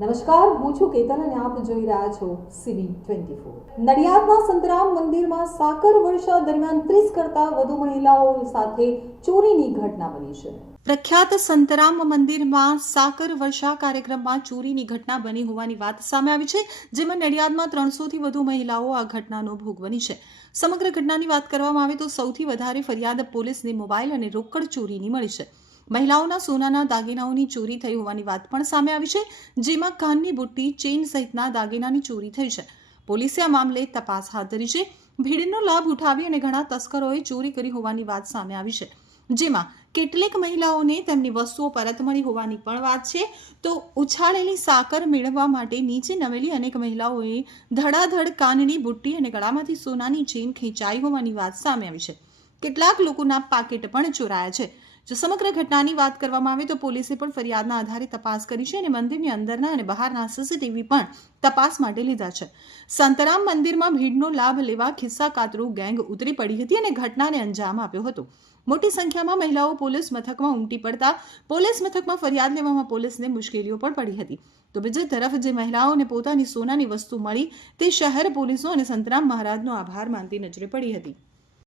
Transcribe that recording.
નમસ્કાર, હું છું કેતન અને આપ જોઈ રહ્યા છો સીબી ટ્વેન્ટી ફોર. નડિયાદના સંતરામ મંદિરમાં સાકર વર્ષા દરમિયાન ત્રીસ કરતા વધુ મહિલાઓ સાથે ચોરીની ઘટના બની છે. પ્રખ્યાત સંતરામ મંદિરમાં સાકર વર્ષા કાર્યક્રમમાં ચોરીની ઘટના બની હોવાની વાત સામે આવી છે, જેમાં નડિયાદમાં ત્રણસોથી વધુ મહિલાઓ આ ઘટનાનો ભોગ બની છે. સમગ્ર ઘટનાની વાત કરવામાં આવે તો સૌથી વધારે ફરિયાદ પોલીસને મોબાઈલ અને રોકડ ચોરીની મળી છે. મહિલાઓના સોનાના દાગીનાઓની ચોરી થઈ હોવાની વાત પણ સામે આવી છે, જેમાં કાનની બુટ્ટી, ચેઇન સહિતના દાગીનાની ચોરી થઈ છે. પોલીસે આ મામલે તપાસ હાથ ધરી છે. ભીડનો લાભ ઉઠાવી અને ઘણા તસ્કરોએ ચોરી કરી હોવાની વાત સામે આવી છે. જેમાં કેટલીક મહિલાઓને તેમની વસ્તુઓ પરત મળી હોવાની પણ વાત છે. તો ઉછાળેલી સાકર મેળવવા માટે નીચે નમેલી અનેક મહિલાઓએ ધડાધડ કાનની બુટ્ટી અને ગળામાંથી સોનાની ચેઇન ખેંચાઈ હોવાની વાત સામે આવી છે. કેટલાક લોકોના પાકીટ પણ ચોરાયા છે. જો સમગ્ર ઘટનાની વાત કરવામાં આવે તો પોલીસે પણ ફરિયાદના આધારે તપાસ કરી છે અને મંદિરની અંદરના અને બહારના સીસીટીવી પણ તપાસ માટે લીધા છે. સંતરામ મંદિરમાં ભીડનો લાભ લેવા ખિસ્સા કાતરું ગેંગ ઉતરી પડી હતી અને ઘટનાને અંજામ આપ્યો હતો. મોટી સંખ્યામાં મહિલાઓ પોલીસ મથકમાં ઉમટી પડતા પોલીસ મથકમાં ફરિયાદ લેવામાં પોલીસને મુશ્કેલીઓ પણ પડી હતી. તો બીજી તરફ જે મહિલાઓને પોતાની સોનાની વસ્તુ મળી તે શહેર પોલીસો અને સંતરામ મહારાજનો આભાર માનતી નજરે પડી હતી.